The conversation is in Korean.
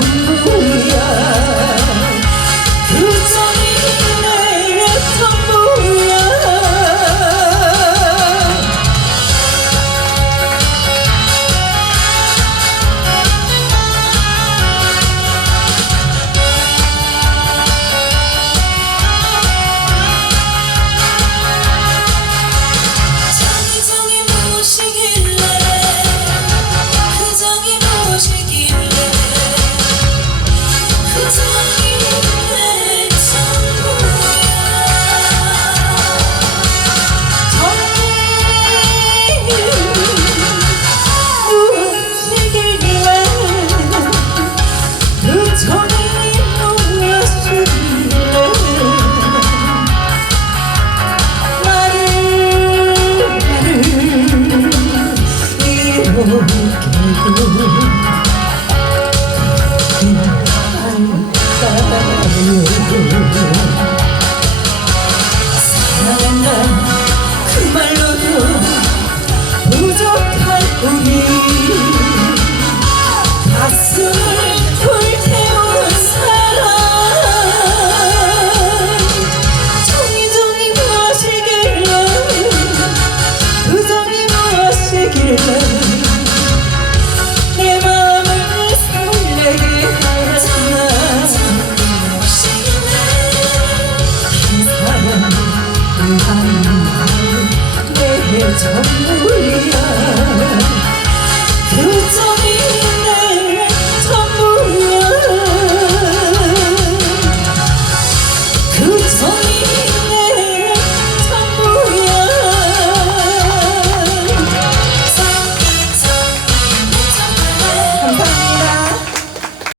전부야 Tell me.